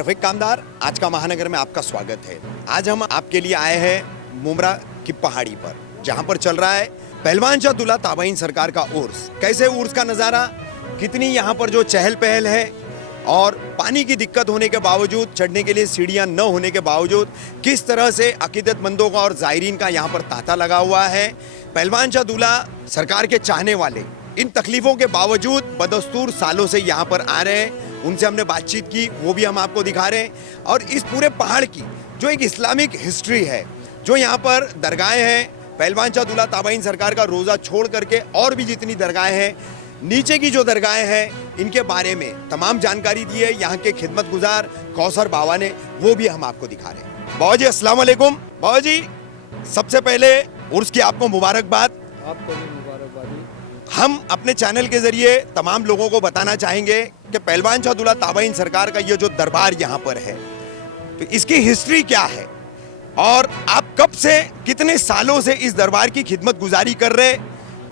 रफीक कामदार, आज का महानगर में आपका स्वागत है। आज हम आपके लिए आए हैं मुमरा की पहाड़ी पर, जहां पर चल रहा है पहलवान शाह दुल्ला ताबाइन सरकार का उर्स। कैसे उर्स का नज़ारा, कितनी यहाँ पर जो चहल पहल है और पानी की दिक्कत होने के बावजूद, चढ़ने के लिए सीढ़ियाँ न होने के बावजूद किस तरह से अकीदतमंदों का और ज़ायरीन का यहाँ पर तांता लगा हुआ है। पहलवान शाह दुल्ला सरकार के चाहने वाले इन तकलीफ़ों के बावजूद बदस्तूर सालों से यहाँ पर आ रहे हैं। उनसे हमने बातचीत की, वो भी हम आपको दिखा रहे हैं। और इस पूरे पहाड़ की जो एक इस्लामिक हिस्ट्री है, जो यहाँ पर दरगाहें हैं, पहलवान शाह दुल्ला ताबाइन सरकार का रोज़ा छोड़ करके और भी जितनी दरगाहें हैं, नीचे की जो दरगाहें हैं, इनके बारे में तमाम जानकारी दी है यहाँ के खिदमत गुजार कौसर बाबा ने, वो भी हम आपको दिखा रहे हैं। बाबा जी अस्सलाम वालेकुम। बाबा जी, सबसे पहले उर्स की आपको मुबारकबाद। आपको भी मुबारकबादी। हम अपने चैनल के जरिए तमाम लोगों को बताना चाहेंगे कि पहलवान शाह दुल्ला ताबाइन सरकार का ये जो दरबार यहाँ पर है, तो इसकी हिस्ट्री क्या है और आप कब से कितने सालों से इस दरबार की खिदमत गुजारी कर रहे,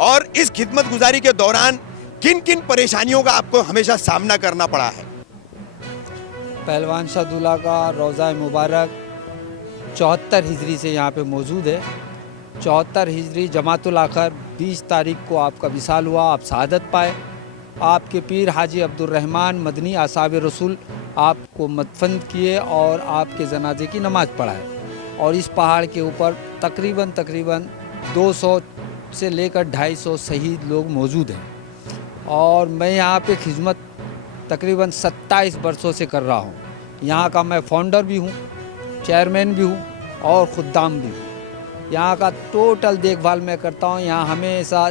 और इस खिदमत गुजारी के दौरान किन किन परेशानियों का आपको हमेशा सामना करना पड़ा है। पहलवान शाह दुल्ला का रोज़ा मुबारक 74 हिजरी से यहाँ पे मौजूद है। 74 हिजरी जमातुल आखिर 20 तारीख को आपका विसाल हुआ, आप शहादत पाए। आपके पीर हाजी अब्दुर्रहमान मदनी आसाब रसूल आपको मदफन किए और आपके जनाजे की नमाज़ पढ़ाए। और इस पहाड़ के ऊपर तकरीबन 200 से लेकर 250 शहीद लोग मौजूद हैं। और मैं यहाँ पे खिदमत तकरीबन 27 वर्षों से कर रहा हूँ। यहाँ का मैं फाउंडर भी हूँ, चेयरमैन भी हूँ और खुद्दाम भी हूँ। यहाँ का टोटल देखभाल मैं करता हूँ। यहाँ हमेशा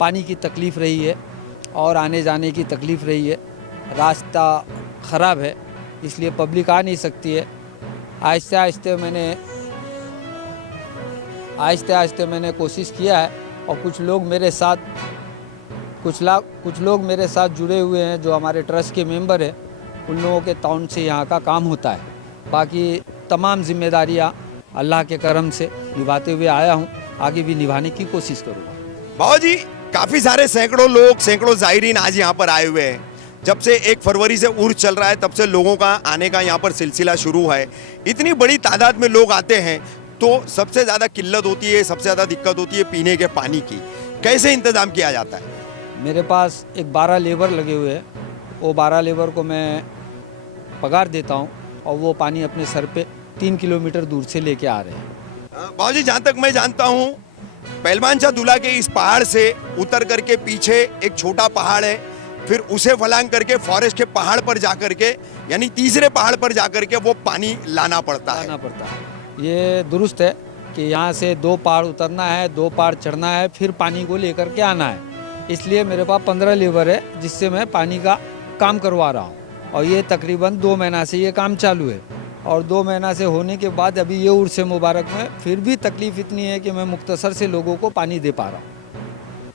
पानी की तकलीफ़ रही है और आने जाने की तकलीफ़ रही है। रास्ता ख़राब है, इसलिए पब्लिक आ नहीं सकती है। आहिस्ते आहिस्ते मैंने कोशिश किया है और कुछ लोग मेरे साथ जुड़े हुए हैं जो हमारे ट्रस्ट के मेंबर हैं। उन लोगों के ताउन से यहाँ का काम होता है। बाकी तमाम जिम्मेदारियाँ अल्लाह के करम से निभाते हुए आया हूँ, आगे भी निभाने की कोशिश करूँगा। बाबा जी, काफ़ी सारे सैकड़ों लोग, सैकड़ों ज़ायरीन आज यहाँ पर आए हुए हैं। जब से 1 फरवरी से उर्स चल रहा है, तब से लोगों का आने का यहाँ पर सिलसिला शुरू है। इतनी बड़ी तादाद में लोग आते हैं तो सबसे ज़्यादा किल्लत होती है, सबसे ज़्यादा दिक्कत होती है पीने के पानी की। कैसे इंतज़ाम किया जाता है? मेरे पास एक 12 लेबर लगे हुए हैं। वो 12 लेबर को मैं पगार देता हूँ और वो पानी अपने सर पे 3 किलोमीटर दूर से लेके आ रहे हैं। बाबू जी, जहाँ तक मैं जानता हूँ, पहलवान शाह दुल्ला के इस पहाड़ से उतर करके पीछे एक छोटा पहाड़ है, फिर उसे फलांग करके फॉरेस्ट के पहाड़ पर जा करके, यानी तीसरे पहाड़ पर जा करके वो पानी लाना पड़ता है। ये दुरुस्त है कि यहाँ से 2 पहाड़ उतरना है, 2 पहाड़ चढ़ना है, फिर पानी को लेकर के आना है। इसलिए मेरे पास 15 लेबर है जिससे मैं पानी का काम करवा रहा हूँ। और ये तकरीबन 2 महीना से ये काम चालू है। और 2 महीना से होने के बाद अभी ये उर्स मुबारक में फिर भी तकलीफ़ इतनी है कि मैं मुख्तसर से लोगों को पानी दे पा रहा हूँ।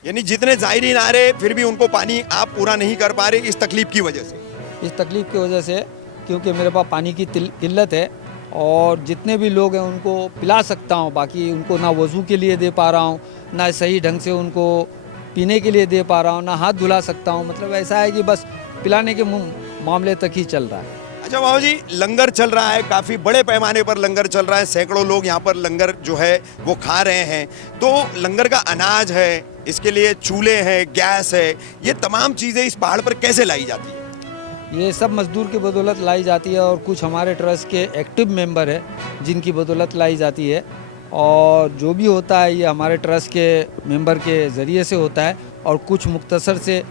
यानी जितने ज़ायरीन आ रहे फिर भी उनको पानी आप पूरा नहीं कर पा रहे इस तकलीफ़ की वजह से? इस तकलीफ़ की वजह से, क्योंकि मेरे पास पानी की किल्लत है और जितने भी लोग हैं उनको पिला सकता हूँ, बाकी उनको ना वज़ू के लिए दे पा रहा हूँ, ना सही ढंग से उनको पीने के लिए दे पा रहा हूँ, ना हाथ धुला सकता हूँ। मतलब ऐसा है कि बस पिलाने के मामले तक ही चल रहा है। अच्छा बाबू जी, लंगर चल रहा है, काफ़ी बड़े पैमाने पर लंगर चल रहा है, सैकड़ों लोग यहाँ पर लंगर जो है वो खा रहे हैं। तो लंगर का अनाज है, इसके लिए चूल्हे हैं, गैस है, ये तमाम चीज़ें इस पहाड़ पर कैसे लाई जाती है? ये सब मजदूर की बदौलत लाई जाती है और कुछ हमारे ट्रस्ट के एक्टिव मेंबर हैं जिनकी बदौलत लाई जाती है। और जो भी होता है ये हमारे ट्रस्ट के मेंबर के ज़रिए से होता है और कुछ मुख्तसर से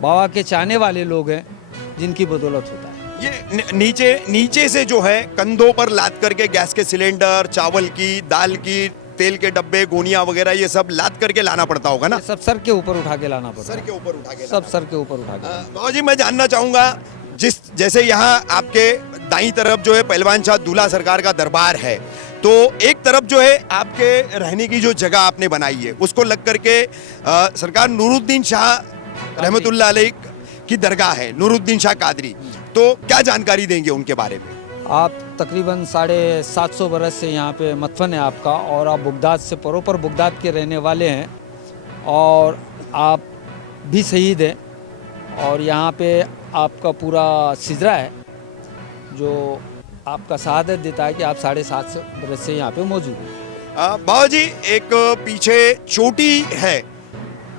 बाबा के चाहने वाले लोग हैं जिनकी बदौलत होता है। ये नीचे से जो है कंधों पर लाद करके गैस के सिलेंडर, चावल की, दाल की, तेल के डब्बे, गोनियां वगैरह ये सब लाद करके लाना पड़ता होगा ना? सब सर के ऊपर उठा के लाना पड़ता है। सर के ऊपर उठा के? सब सर के ऊपर उठा के। बाबा जी, मैं जानना चाहूँगा, जैसे यहाँ आपके दाईं तरफ जो है पहलवान शाह दुल्ला सरकार का दरबार है, तो एक तरफ जो है आपके रहने की जो जगह आपने बनाई है उसको लग करके सरकार नूरुद्दीन शाह रहमतुल्लाह अलैह की दरगाह है, नूरुद्दीन शाह कादरी। तो क्या जानकारी देंगे उनके बारे में? आप तकरीबन 750 बरस से यहाँ पे मदफन है आपका, और आप बगदाद से प्रॉपर बगदाद के रहने वाले हैं और आप भी शहीद हैं। और यहाँ पे आपका पूरा सिजरा है जो आपका शहादत देता है कि आप 7.5 बरस से यहाँ पे मौजूद हैं। बाबा जी, एक पीछे चोटी है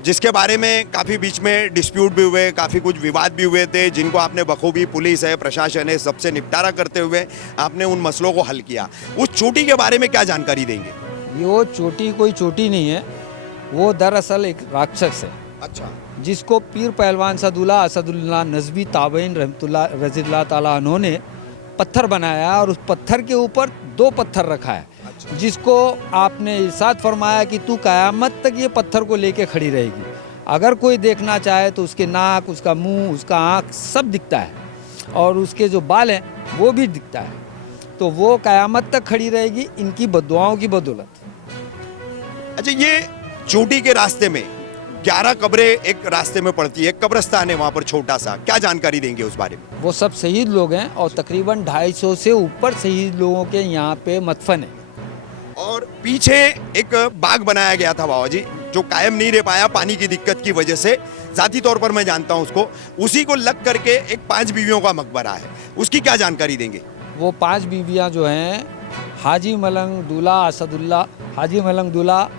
जिसके बारे में काफ़ी बीच में डिस्प्यूट भी हुए, काफ़ी कुछ विवाद भी हुए थे, जिनको आपने बखूबी पुलिस है, प्रशासन है, सबसे निपटारा करते हुए आपने उन मसलों को हल किया। उस चोटी के बारे में क्या जानकारी देंगे? ये वो चोटी कोई चोटी नहीं है, वो दरअसल एक राक्षस है अच्छा। जिसको पीर पहलवान सदुल्ला असदुल्ला नजवी ताबईन रहमतुल्लाह रज़ियल्लाहु ताला अन्हो ने पत्थर बनाया और उस पत्थर के ऊपर 2 पत्थर रखा है, जिसको आपने इरशाद फरमाया कि तू क़यामत तक ये पत्थर को लेके खड़ी रहेगी। अगर कोई देखना चाहे तो उसके नाक, उसका मुंह, उसका आँख सब दिखता है और उसके जो बाल हैं वो भी दिखता है। तो वो क़यामत तक खड़ी रहेगी इनकी बद्दुआओं की बदौलत। अच्छा, ये चोटी के रास्ते में 11 कब्रें एक रास्ते में पड़ती है, एक कब्रिस्तान है वहाँ पर छोटा सा, क्या जानकारी देंगे उस बारे में? वो सब शहीद लोग हैं और तकरीबन 250 से ऊपर शहीद लोगों के यहाँ पे मदफन है। और पीछे एक बाग बनाया गया था बाबा जी, जो कायम नहीं रह पाया पानी की दिक्कत की वजह से, ज़ाती तौर पर मैं जानता हूँ उसको, उसी को लग करके एक 5 बीवियों का मकबरा है, उसकी क्या जानकारी देंगे? वो 5 बीवियाँ जो हैं हाजी मलंग दूल्हा असदुल्ला, हाजी मलंग दूल्हा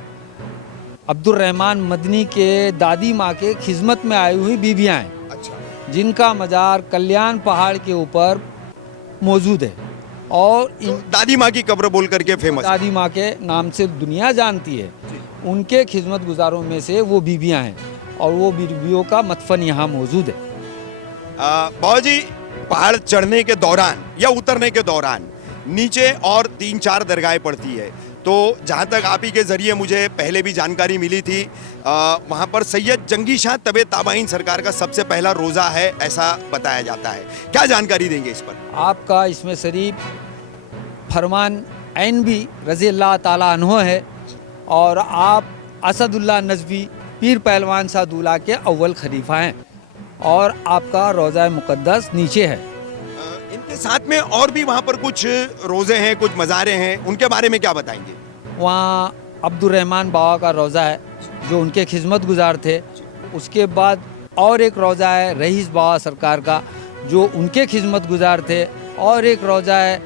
अब्दुर्रहमान मदनी के दादी माँ के खिदमत में आई हुई बीवियाँ हैं। अच्छा। जिनका मज़ार कल्याण पहाड़ के ऊपर मौजूद है और तो दादी माँ की कब्र बोल करके फेमस है। दादी माँ के नाम से दुनिया जानती है। उनके खिदमत गुजारों में से वो बीवियाँ हैं और वो बीवियों का मदफन यहाँ मौजूद है। बाबा जी, पहाड़ चढ़ने के दौरान या उतरने के दौरान नीचे और 3-4 दरगाहें पड़ती है, तो जहाँ तक आप ही के ज़रिए मुझे पहले भी जानकारी मिली थी, वहाँ पर सैयद जंगी शाह तबे ताबाइन सरकार का सबसे पहला रोज़ा है, ऐसा बताया जाता है। क्या जानकारी देंगे इस पर? आपका इसमें शरीफ फरमान ऐन भी रज़ियल्लाहु ताला अन्हो है और आप असदुल्ला नजवी पीर पहलवान शाह दूल्हा के अव्वल खलीफा हैं और आपका रोज़ा मुक़द्दस नीचे है। इनके साथ में और भी वहाँ पर कुछ रोज़े हैं, कुछ मज़ारे हैं, उनके बारे में क्या बताएंगे? वहाँ अब्दुर्रहमान बाबा का रोज़ा है जो उनके खिदमत गुजार थे। उसके बाद और एक रोज़ा है रईस बाबा सरकार का जो उनके खिदमत गुजार थे, और एक रोज़ा है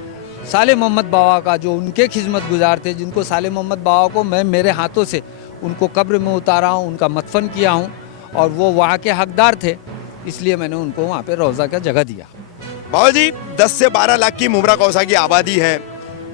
साले मोहम्मद बाबा का जो उनके खिदमत गुजार थे, जिनको साले मोहम्मद बाबा को मैं मेरे हाथों से उनको कब्र में उतारा हूँ, उनका मदफन किया हूँ और वो वहाँ के हकदार थे, इसलिए मैंने उनको वहाँ पे रोज़ा का जगह दिया। बाबा जी, 10 से 12 लाख की मुमरा कौसा की आबादी है।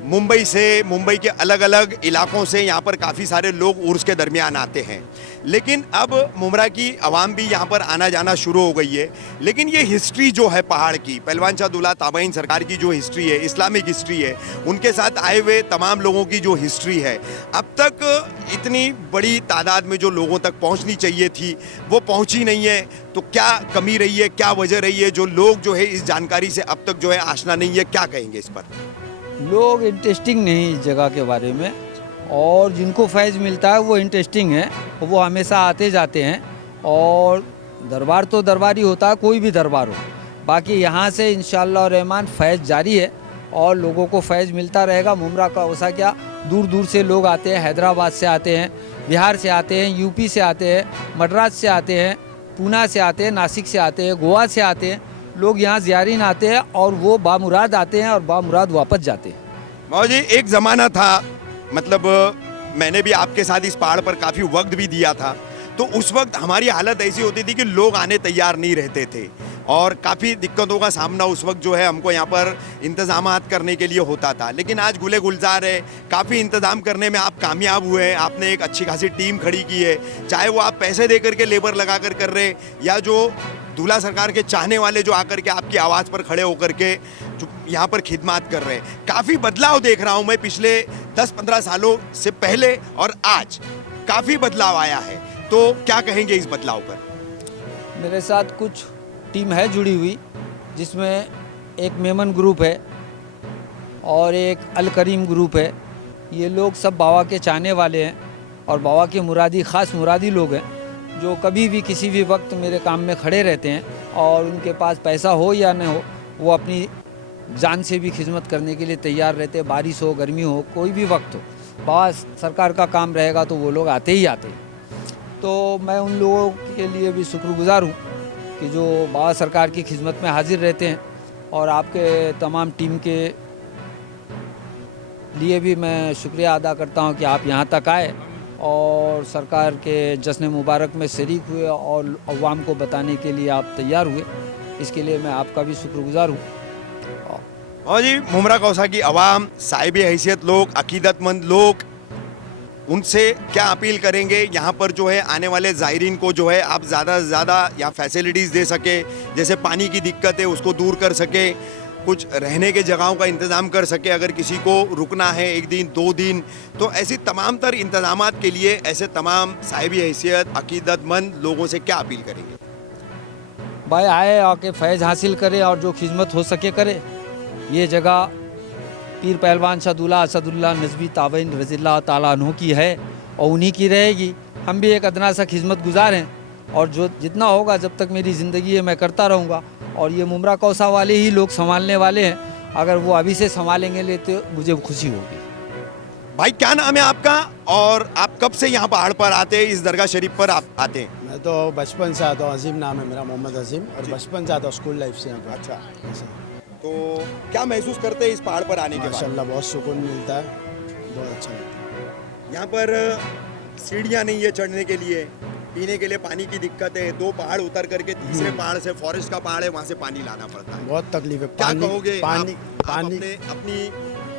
मुंबई से, मुंबई के अलग अलग इलाकों से यहाँ पर काफ़ी सारे लोग उर्स के दरमियान आते हैं, लेकिन अब मुमरा की आवाम भी यहाँ पर आना जाना शुरू हो गई है। लेकिन ये हिस्ट्री जो है पहाड़ की, पहलवान शाह दूल्हा ताबाइन सरकार की जो हिस्ट्री है, इस्लामिक हिस्ट्री है, उनके साथ आए हुए तमाम लोगों की जो हिस्ट्री है, अब तक इतनी बड़ी तादाद में जो लोगों तक पहुँचनी चाहिए थी वो पहुँची नहीं है। तो क्या कमी रही है, क्या वजह रही है जो लोग जो है इस जानकारी से अब तक जो है आशना नहीं है, क्या कहेंगे इस पर? लोग इंटरेस्टिंग नहीं इस जगह के बारे में, और जिनको फैज़ मिलता है वो इंटरेस्टिंग है, वो हमेशा आते जाते हैं। और दरबार तो दरबार ही होता है, कोई भी दरबार हो। बाकी यहाँ से इंशाअल्लाह रहमान फैज़ जारी है और लोगों को फैज़ मिलता रहेगा। मुमरा का वसा क्या, दूर दूर से लोग आते हैं, हैदराबाद से आते हैं, बिहार से आते हैं, यूपी से आते हैं, मद्रास से आते हैं, पूना से आते हैं, नासिक से आते हैं, गोवा से आते हैं। लोग यहाँ ज़ियारीन आते हैं और वो बामुराद आते हैं और बामुराद वापस जाते हैं। बाबा जी, एक ज़माना था, मतलब मैंने भी आपके साथ इस पहाड़ पर काफ़ी वक्त भी दिया था, तो उस वक्त हमारी हालत ऐसी होती थी कि लोग आने तैयार नहीं रहते थे और काफ़ी दिक्कतों का सामना उस वक्त जो है हमको यहाँ पर इंतज़ामात करने के लिए होता था। लेकिन आज गुले गुलजार है, काफ़ी इंतज़ाम करने में आप कामयाब हुए हैं, आपने एक अच्छी खासी टीम खड़ी की है, चाहे वो आप पैसे दे करके लेबर लगा कर रहे या जो दूल्हा सरकार के चाहने वाले जो आकर के आपकी आवाज़ पर खड़े होकर के जो यहाँ पर खिदमत कर रहे हैं। काफ़ी बदलाव देख रहा हूँ मैं पिछले 10-15 सालों से पहले और आज काफ़ी बदलाव आया है, तो क्या कहेंगे इस बदलाव पर? मेरे साथ कुछ टीम है जुड़ी हुई, जिसमें एक मेमन ग्रुप है और एक अल करीम ग्रुप है। ये लोग सब बाबा के चाहने वाले हैं और बाबा के मुरादी, ख़ास मुरादी लोग हैं जो कभी भी किसी भी वक्त मेरे काम में खड़े रहते हैं और उनके पास पैसा हो या न हो, वो अपनी जान से भी खिदमत करने के लिए तैयार रहते हैं। बारिश हो, गर्मी हो, कोई भी वक्त हो, बाबा सरकार का काम रहेगा तो वो लोग आते ही आते हैं। तो मैं उन लोगों के लिए भी शुक्रगुजार हूँ कि जो बाबा सरकार की खिदमत में हाजिर रहते हैं और आपके तमाम टीम के लिए भी मैं शुक्रिया अदा करता हूं कि आप यहां तक आए और सरकार के जश्न मुबारक में शरीक हुए और अवाम को बताने के लिए आप तैयार हुए। इसके लिए मैं आपका भी शुक्रगुजार हूँ। और जी मुमरा कौसा की आवाम, साहिब हैसियत लोग, अकीदतमंद लोग, उनसे क्या अपील करेंगे यहाँ पर जो है आने वाले ज़ायरीन को जो है आप ज़्यादा से ज़्यादा यहाँ फैसिलिटीज़ दे सके, जैसे पानी की दिक्कत है उसको दूर कर सके, कुछ रहने के जगहों का इंतज़ाम कर सके, अगर किसी को रुकना है 1 दिन 2 दिन, तो ऐसी तमाम तर इंतज़ामात के लिए ऐसे तमाम साहिब हैसियत अकीदतमंद लोगों से क्या अपील करेंगे? भाई आए आके फैज़ हासिल करे और जो खिदमत हो सके करे। ये जगह पीर पहलवान शाहदुल्ला असदुल्ला नजवी ताबईन रज़ियल्लाहु ताला अन्हु की है और उन्हीं की रहेगी। हम भी एक अदना सा खिदमत गुजार हैं और जो जितना होगा जब तक मेरी ज़िंदगी है मैं करता रहूँगा। और ये मुमरा कौसा वाले ही लोग संभालने वाले हैं, अगर वो अभी से संभालेंगे ले तो मुझे खुशी होगी। भाई क्या नाम है आपका और आप कब से यहाँ पहाड़ पर आते हैं, इस दरगाह शरीफ पर आप आते हैं? मैं तो बचपन से आता हूँ। अजीम नाम है मेरा, मोहम्मद अजीम, और बचपन से आता हूँ स्कूल लाइफ से यहाँ पर। अच्छा, तो क्या महसूस करते हैं इस पहाड़ पर आने के बाद? माशाल्लाह बहुत सुकून मिलता है, बहुत अच्छा लगता है। यहाँ पर सीढ़ियाँ नहीं है चढ़ने के लिए, पीने के लिए पानी की दिक्कत है, 2 पहाड़ उतर करके तीसरे पहाड़ से, फॉरेस्ट का पहाड़ है, वहाँ से पानी लाना पड़ता है। बहुत तकलीफ है। क्या कहोगे पानी आप अपनी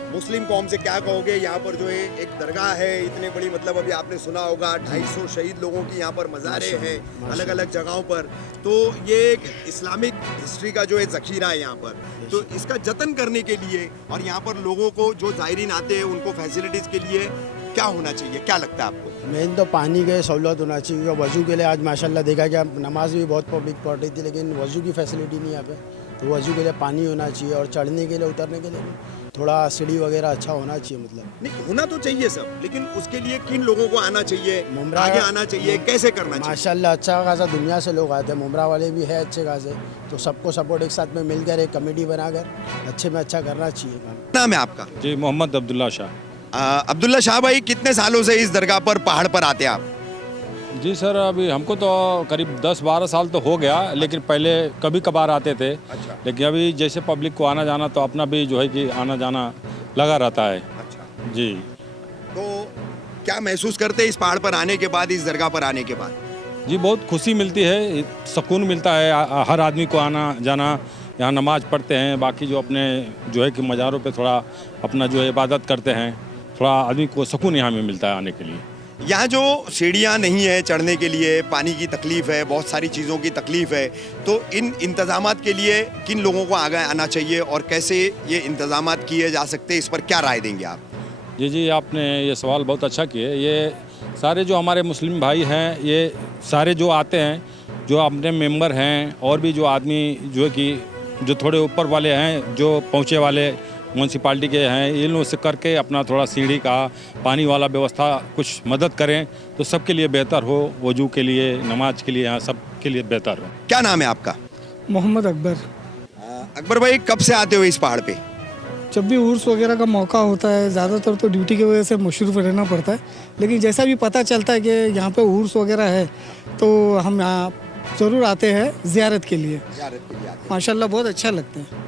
मुस्लिम कौम से क्या कहोगे? यहाँ पर जो है एक दरगाह है इतने बड़ी, मतलब अभी आपने सुना होगा 250 शहीद लोगों की यहाँ पर मज़ारे हैं अलग अलग जगहों पर, तो ये एक इस्लामिक हिस्ट्री का जो है ज़ख़ीरा है यहाँ पर, तो इसका जतन करने के लिए और यहाँ पर लोगों को जो ज़ायरीन आते हैं उनको फैसिलिटीज़ के लिए क्या होना चाहिए, क्या लगता है आपको? मेन तो पानी की सहूलत होना चाहिए, क्योंकि वज़ू के लिए आज माशाल्लाह देखा गया, नमाज भी बहुत पब्लिक पढ़ रही थी, लेकिन वज़ू की फैसिलिटी नहीं यहाँ पे। तो वज़ू के लिए पानी होना चाहिए और चढ़ने के लिए उतरने के लिए भी थोड़ा सीढ़ी वगैरह अच्छा होना चाहिए। मतलब नहीं होना तो चाहिए सब, लेकिन उसके लिए किन लोगों को आना चाहिए, मुमरा आगे आना चाहिए, कैसे करना चाहिए? माशाल्लाह अच्छा खासा दुनिया से लोग आते हैं, मुमरा वाले भी है अच्छे खासे, तो सबको सपोर्ट एक साथ में मिलकर एक कमेटी बनाकर अच्छे में अच्छा करना चाहिए काम। नाम है आपका? जी मोहम्मद अब्दुल्ला शाह। अब्दुल्ला शाह भाई, कितने सालों से इस दरगाह पर पहाड़ पर आते हैं आप? जी सर, अभी हमको तो करीब 10-12 साल तो हो गया, लेकिन पहले कभी कभार आते थे। अच्छा। लेकिन अभी जैसे पब्लिक को आना जाना तो अपना भी जो है कि आना जाना लगा रहता है। अच्छा, जी तो क्या महसूस करते हैं इस पहाड़ पर आने के बाद, इस दरगाह पर आने के बाद? जी बहुत खुशी मिलती है, सुकून मिलता है। हर आदमी को आना जाना, यहाँ नमाज पढ़ते हैं, बाकी जो अपने जो है कि मज़ारों पे थोड़ा अपना जो है इबादत करते हैं, थोड़ा आदमी को सुकून यहाँ में मिलता है आने के लिए। यहाँ जो सीढ़ियाँ नहीं है चढ़ने के लिए, पानी की तकलीफ़ है, बहुत सारी चीज़ों की तकलीफ़ है, तो इन इंतज़ामात के लिए किन लोगों को आगे आना चाहिए और कैसे ये इंतज़ामात किए जा सकते हैं, इस पर क्या राय देंगे आप? जी आपने ये सवाल बहुत अच्छा किया। ये सारे जो हमारे मुस्लिम भाई हैं, ये सारे जो आते हैं, जो अपने मेंबर हैं और भी जो आदमी जो है कि जो थोड़े ऊपर वाले हैं, जो पहुँचे वाले म्यूनसिपाल्टी के हैं, इन लोगों से करके अपना थोड़ा सीढ़ी का, पानी वाला व्यवस्था कुछ मदद करें तो सबके लिए बेहतर हो, वजू के लिए, नमाज के लिए, यहाँ सब के लिए बेहतर हो। क्या नाम है आपका? मोहम्मद अकबर। अकबर भाई, कब से आते हो इस पहाड़ पे? जब भी उर्स वगैरह का मौका होता है, ज़्यादातर तो ड्यूटी की वजह से मशरूफ़ रहना पड़ता है, लेकिन जैसा भी पता चलता है कि यहाँ पे उर्स वगैरह है तो हम यहाँ ज़रूर आते हैं ज़ियारत के लिए। माशाल्लाह बहुत अच्छा लगता है।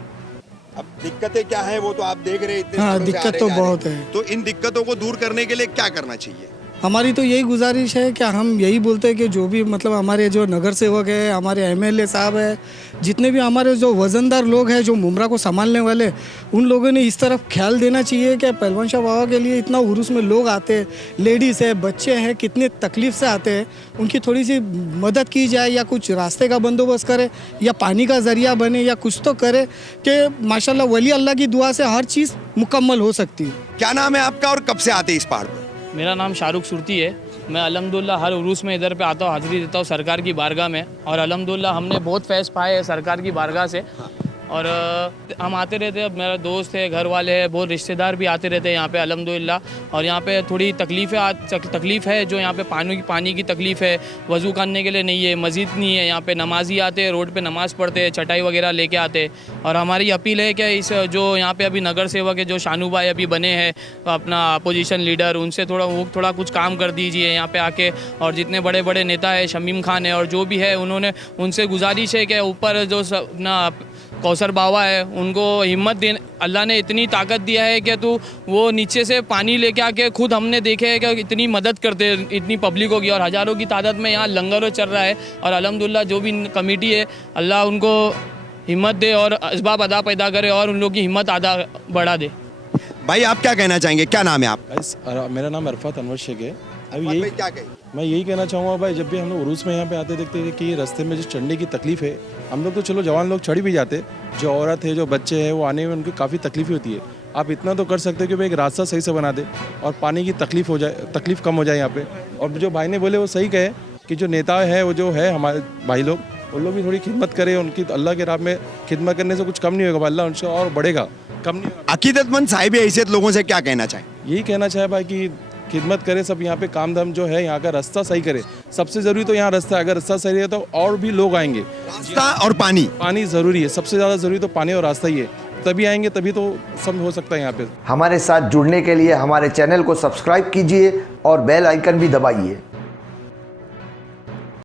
अब दिक्कतें क्या है वो तो आप देख रहे हैं, इतने हाँ, सालों से आ दिक्कत रहे तो जा रहे बहुत हैं। है। तो इन दिक्कतों को दूर करने के लिए क्या करना चाहिए? हमारी तो यही गुजारिश है कि हम यही बोलते हैं कि जो भी मतलब हमारे जो नगर सेवक है, हमारे एमएलए साहब है, जितने भी हमारे जो वज़नदार लोग हैं जो मुमरा को संभालने वाले, उन लोगों ने इस तरफ ख्याल देना चाहिए कि पहलवान शाह बाबा के लिए इतना उर्स में लोग आते हैं, लेडीज़ है, बच्चे हैं, कितने तकलीफ़ से आते हैं, उनकी थोड़ी सी मदद की जाए या कुछ रास्ते का बंदोबस्त करे या पानी का ज़रिया बने या कुछ तो करे कि माशाल्लाह वली अल्लाह की दुआ से हर चीज़ मुकम्मल हो सकती है। क्या नाम है आपका और कब से आते हैं इस पहाड़ पर? मेरा नाम शाहरुख सुरती है। मैं अल्हम्दुलिल्लाह हर उरूस में इधर पे आता हूँ, हाज़िरी देता हूँ सरकार की बारगाह में, और अल्हम्दुलिल्लाह हमने बहुत फैज़ पाए हैं सरकार की बारगाह से। और हम आते रहते हैं, मेरा दोस्त है, घर वाले हैं, बहुत रिश्तेदार भी आते रहते हैं यहाँ पे अल्हम्दुलिल्लाह। और यहाँ पे थोड़ी तकलीफ़ है, जो यहाँ पे पानी की तकलीफ़ है, वज़ू करने के लिए नहीं है, मस्जिद नहीं है, यहाँ पे नमाजी आते हैं, रोड पे नमाज़ पढ़ते हैं, चटाई वगैरह लेके आते हैं। और हमारी अपील है कि इस जो यहाँ पे अभी नगर सेवक है, जो शानू भाई अभी बने हैं अपना अपोजिशन लीडर, उनसे थोड़ा कुछ काम कर दीजिए यहाँ पे आके। और जितने बड़े बड़े नेता है, शमीम खान है और जो भी है, उन्होंने उनसे गुजारिश है कि ऊपर जो अपना कौसर बाबा है, उनको हिम्मत दे, अल्लाह ने इतनी ताकत दिया है कि तू वो नीचे से पानी लेके आके खुद हमने देखे है कि इतनी मदद करते हैं इतनी पब्लिकों की, और हज़ारों की तादाद में यहाँ लंगर चल रहा है। और अल्हम्दुलिल्लाह जो भी कमेटी है, अल्लाह उनको हिम्मत दे और असबाब अदा पैदा करे और उन लोगों की हिम्मत अदा बढ़ा दे। भाई आप क्या कहना चाहेंगे, क्या नाम है आप? मेरा नाम अरफत अनवर शेख है। अभी भाई यही क्या कहें? मैं यही कहना चाहूँगा भाई, जब भी हम लोग उरूस में यहाँ पे आते देखते हैं कि रास्ते में जो चढ़ने की तकलीफ़ है, हम लोग तो चलो जवान लोग चढ़ भी जाते, जो औरत है जो बच्चे हैं वो आने में उनकी काफ़ी तकलीफ होती है। आप इतना तो कर सकते हो कि भाई एक रास्ता सही से बना दे और पानी की तकलीफ कम हो जाए यहाँ पे। और जो भाई ने बोले वो सही कहे कि जो नेता है वो जो है हमारे भाई लोग, उन लोग भी थोड़ी खिदमत करें, उनकी अल्लाह के राह में खिदमत करने से कुछ कम नहीं होगा, अल्लाह उनसे और बढ़ेगा, कम नहीं होगा। अकीदतमंद साहिब हैसियत लोगों से क्या कहना चाहें? यही कहना चाहे भाई कि खिदमत करे सब, यहाँ पे काम धाम जो है यहाँ का रास्ता सही करे। सबसे ज़रूरी तो यहाँ रास्ता है, अगर रास्ता सही है तो और भी लोग आएंगे। रास्ता और पानी पानी ज़रूरी है, सबसे ज़्यादा ज़रूरी तो पानी और रास्ता ही है, तभी आएंगे, तभी तो सब हो सकता है यहाँ पे। हमारे साथ जुड़ने के लिए हमारे चैनल को सब्सक्राइब कीजिए और बेल आइकन भी दबाइए।